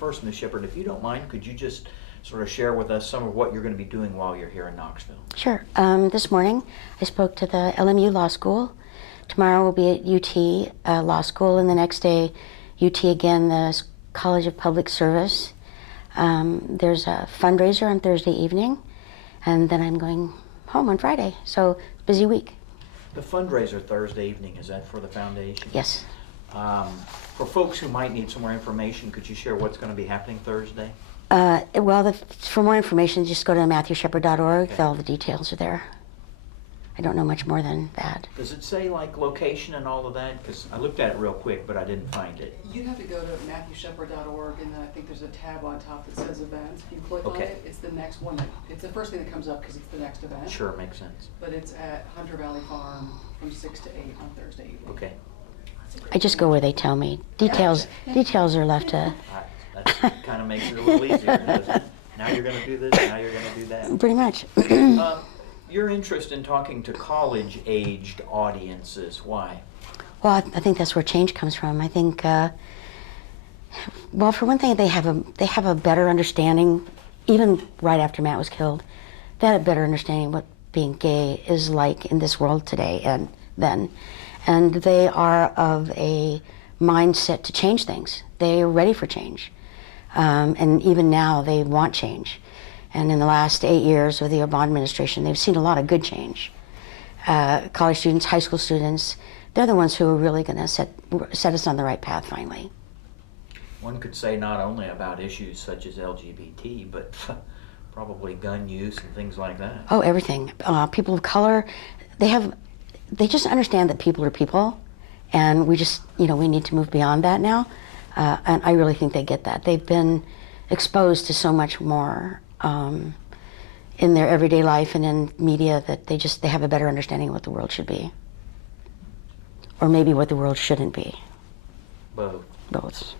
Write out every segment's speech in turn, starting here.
First, Ms. Shepard, if you don't mind, could you just sort of share with us some of what you're going to be doing while you're here in Knoxville? Sure. This morning I spoke to the LMU Law School. Tomorrow we'll be at UT Law School, and the next day UT again, the College of Public Service. There's a fundraiser on Thursday evening, and then I'm going home on Friday, so busy week. The fundraiser Thursday evening, is that for the foundation? Yes. For folks who might need some more information, could you share what's going to be happening Thursday? For more information, just go to MatthewShepard.org. Okay. All the details are there. I don't know much more than that. Does it say like location and all of that? Because I looked at it real quick, but I didn't find it. You'd have to go to MatthewShepard.org, and then I think there's a tab on top that says events. If you click on it, it's the next one. It's the first thing that comes up because it's the next event. Sure, makes sense. But it's at Hunter Valley Farm from 6 to 8 on Thursday evening. Okay. I just go where they tell me. Details are left to... That kind of makes it a little easier, doesn't it? Now you're going to do this, now you're going to do that. Pretty much. Your interest in talking to college-aged audiences, why? Well, I think that's where change comes from. I think, well, for one thing, they have a better understanding, even right after Matt was killed, they had a better understanding what being gay is like in this world today and then. And they are of a mindset to change things. They are ready for change. And even now, they want change. And in the last 8 years of the Obama administration, they've seen a lot of good change. College students, high school students, they're the ones who are really going to set us on the right path finally. One could say not only about issues such as LGBT, but probably gun use and things like that. Oh, everything. People of color, they just understand that people are people, and we just, we need to move beyond that now. And I really think they get that. They've been exposed to so much more in their everyday life and in media that they have a better understanding of what the world should be. Or maybe what the world shouldn't be. Both. Both.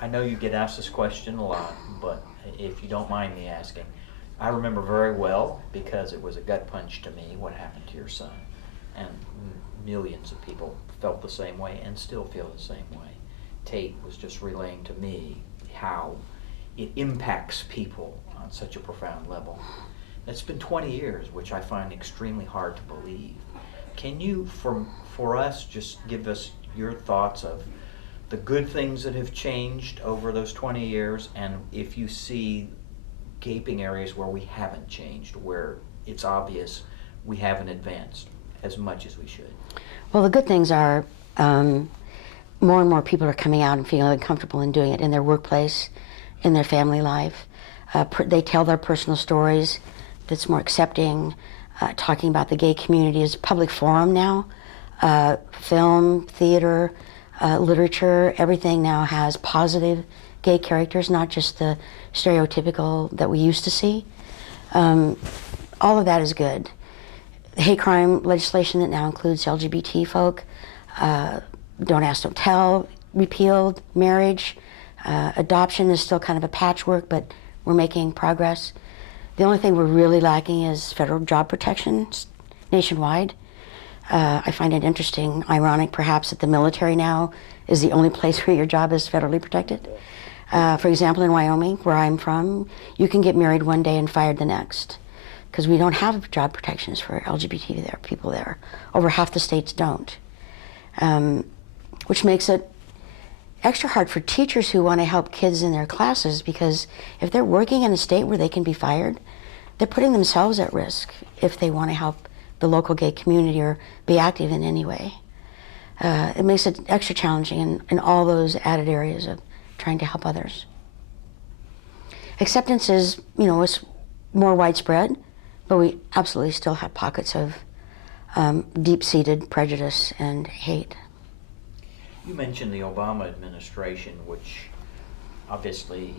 I know you get asked this question a lot, but if you don't mind me asking, I remember very well, because it was a gut punch to me, what happened to your son. And millions of people felt the same way and still feel the same way. Tate was just relaying to me how it impacts people on such a profound level. It's been 20 years, which I find extremely hard to believe. Can you, for us, just give us your thoughts of the good things that have changed over those 20 years, and if you see gaping areas where we haven't changed, where it's obvious we haven't advanced as much as we should? Well, the good things are more and more people are coming out and feeling comfortable in doing it in their workplace, in their family life. They tell their personal stories that's more accepting. Talking about the gay community as a public forum now. Film, theater, literature, everything now has positive gay characters, not just the stereotypical that we used to see. All of that is good. Hate crime legislation that now includes LGBT folk, Don't Ask, Don't Tell, repealed, marriage, adoption is still kind of a patchwork, but we're making progress. The only thing we're really lacking is federal job protections nationwide. I find it interesting, ironic perhaps, that the military now is the only place where your job is federally protected. For example, in Wyoming, where I'm from, you can get married one day and fired the next, because we don't have job protections for LGBT people there. Over half the states don't, which makes it extra hard for teachers who want to help kids in their classes, because if they're working in a state where they can be fired, they're putting themselves at risk if they want to help the local gay community or be active in any way. It makes it extra challenging in all those added areas of trying to help others. Acceptance is, is more widespread, but we absolutely still have pockets of deep-seated prejudice and hate. You mentioned the Obama administration, which obviously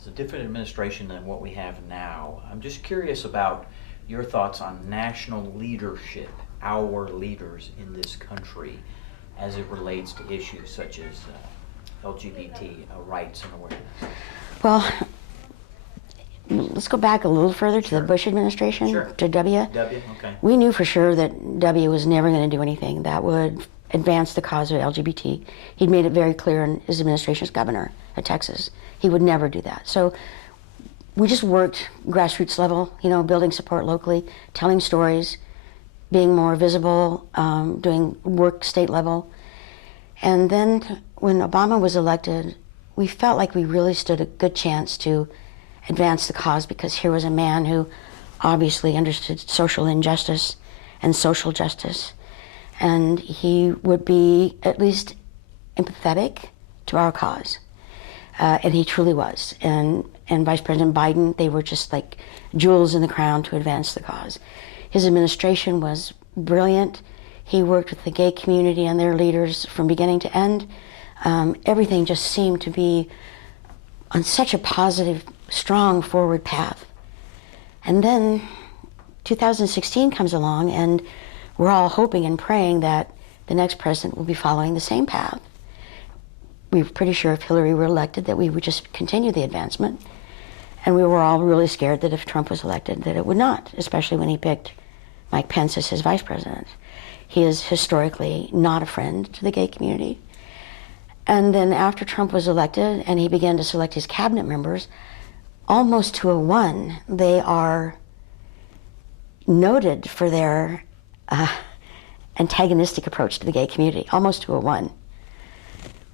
is a different administration than what we have now. I'm just curious about your thoughts on national leadership, our leaders in this country, as it relates to issues such as LGBT rights and awareness. Well, let's go back a little further to Sure. the Bush administration, Sure. to W. W, okay. We knew for sure that W was never going to do anything that would advance the cause of LGBT. He'd made it very clear in his administration as governor of Texas. He would never do that. So we just worked grassroots level, building support locally, telling stories, being more visible, doing work state level. And then when Obama was elected, we felt like we really stood a good chance to advance the cause, because here was a man who obviously understood social injustice and social justice. And he would be at least empathetic to our cause. And he truly was. And Vice President Biden, they were just like jewels in the crown to advance the cause. His administration was brilliant. He worked with the gay community and their leaders from beginning to end. Everything just seemed to be on such a positive, strong forward path. And then 2016 comes along, and we're all hoping and praying that the next president will be following the same path. We were pretty sure if Hillary were elected that we would just continue the advancement. And we were all really scared that if Trump was elected that it would not, especially when he picked Mike Pence as his vice president. He is historically not a friend to the gay community. And then after Trump was elected and he began to select his cabinet members, almost to a one, they are noted for their antagonistic approach to the gay community, almost to a one,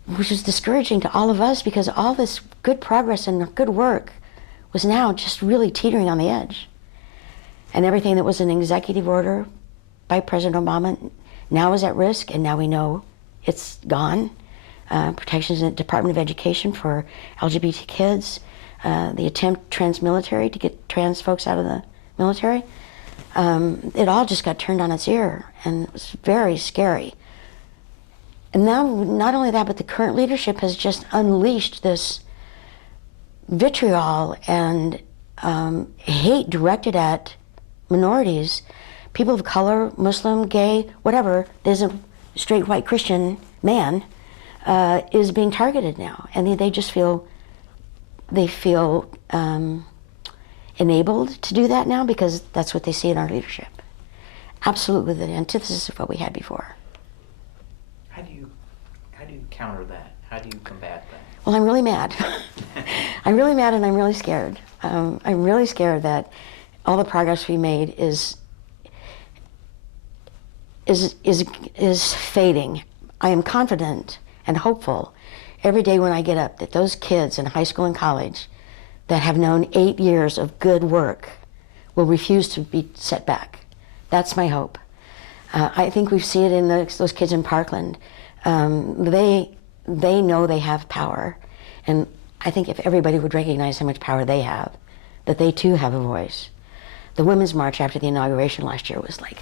which was discouraging to all of us, because all this good progress and good work was now just really teetering on the edge. And everything that was an executive order by President Obama now is at risk, and now we know it's gone. Protections in the Department of Education for LGBT kids, the attempt trans-military to get trans folks out of the military. It all just got turned on its ear, and it was very scary. And now, not only that, but the current leadership has just unleashed this vitriol and hate directed at minorities, people of color, Muslim, gay, whatever. There's a straight white Christian man is being targeted now, and they just feel enabled to do that now because that's what they see in our leadership. Absolutely the antithesis of what we had before. How do you counter that? How do you combat that? Well, I'm really mad. I'm really mad, and I'm really scared. I'm really scared that all the progress we made is fading. I am confident and hopeful every day when I get up that those kids in high school and college that have known 8 years of good work will refuse to be set back. That's my hope. I think we see it in those kids in Parkland. They know they have power, and I think if everybody would recognize how much power they have, that they too have a voice. The Women's March after the inauguration last year was like,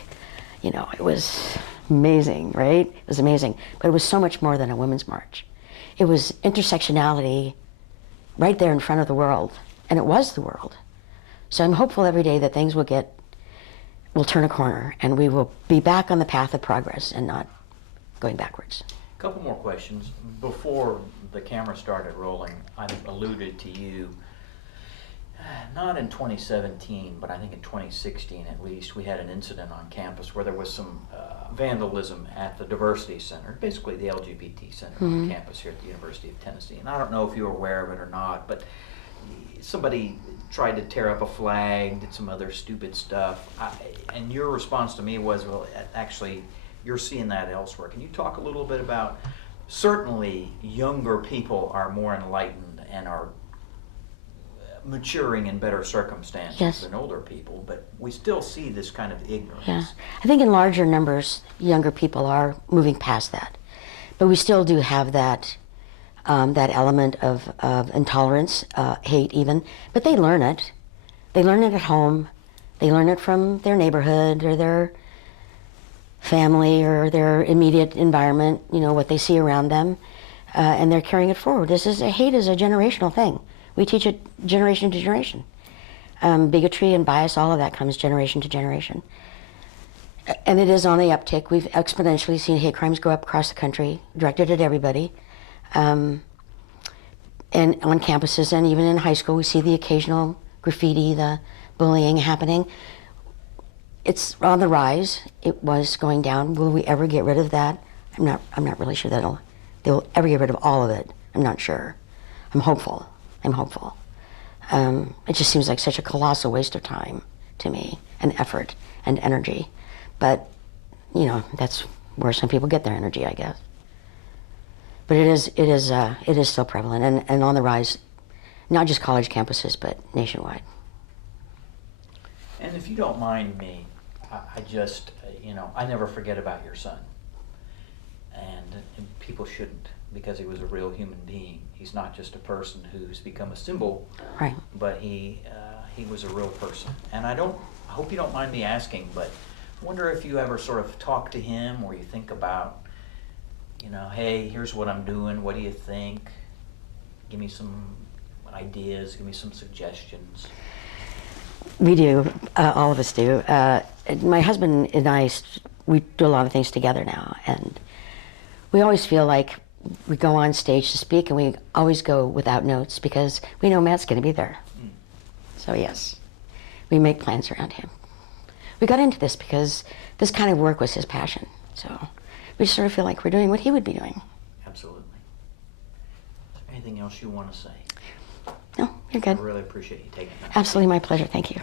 it was amazing, right? It was amazing, but it was so much more than a women's march. It was intersectionality right there in front of the world, and it was the world. So I'm hopeful every day that things will turn a corner, and we will be back on the path of progress and not going backwards. A couple more questions. Before the camera started rolling, I alluded to you, not in 2017, but I think in 2016 at least, we had an incident on campus where there was some vandalism at the Diversity Center, basically the LGBT center on campus here at the University of Tennessee. And I don't know if you were aware of it or not, but somebody tried to tear up a flag, did some other stupid stuff. And your response to me was, well, actually, you're seeing that elsewhere. Can you talk a little bit about, certainly younger people are more enlightened and are maturing in better circumstances than older people, but we still see this kind of ignorance. Yeah, I think in larger numbers, younger people are moving past that, but we still do have that that element of intolerance, hate even, but they learn it. They learn it at home. They learn it from their neighborhood or their family or their immediate environment, what they see around them, and they're carrying it forward. Hate is a generational thing. We teach it generation to generation. Bigotry and bias, all of that comes generation to generation. And it is on the uptick. We've exponentially seen hate crimes go up across the country, directed at everybody. And on campuses and even in high school, we see the occasional graffiti, the bullying happening. It's on the rise. It was going down. Will we ever get rid of that? I'm not really sure they'll ever get rid of all of it. I'm not sure. I'm hopeful. It just seems like such a colossal waste of time to me, and effort and energy. But, you know, that's where some people get their energy, I guess. But it is still prevalent and on the rise, not just college campuses, but nationwide. And if you don't mind me, I just, you know, I never forget about your son. And people shouldn't, because he was a real human being. He's not just a person who's become a symbol, Right. but he was a real person. And I hope you don't mind me asking, but I wonder if you ever sort of talk to him, or you think about, you know, hey, here's what I'm doing, what do you think? Give me some ideas, give me some suggestions. We do, all of us do. My husband and I, we do a lot of things together now, and we always feel like we go on stage to speak, and we always go without notes because we know Matt's going to be there. So yes, we make plans around him. We got into this because this kind of work was his passion, so we sort of feel like we're doing what he would be doing. Absolutely. Is there anything else you want to say? No, you're good. I really appreciate you taking that. Absolutely my pleasure, thank you.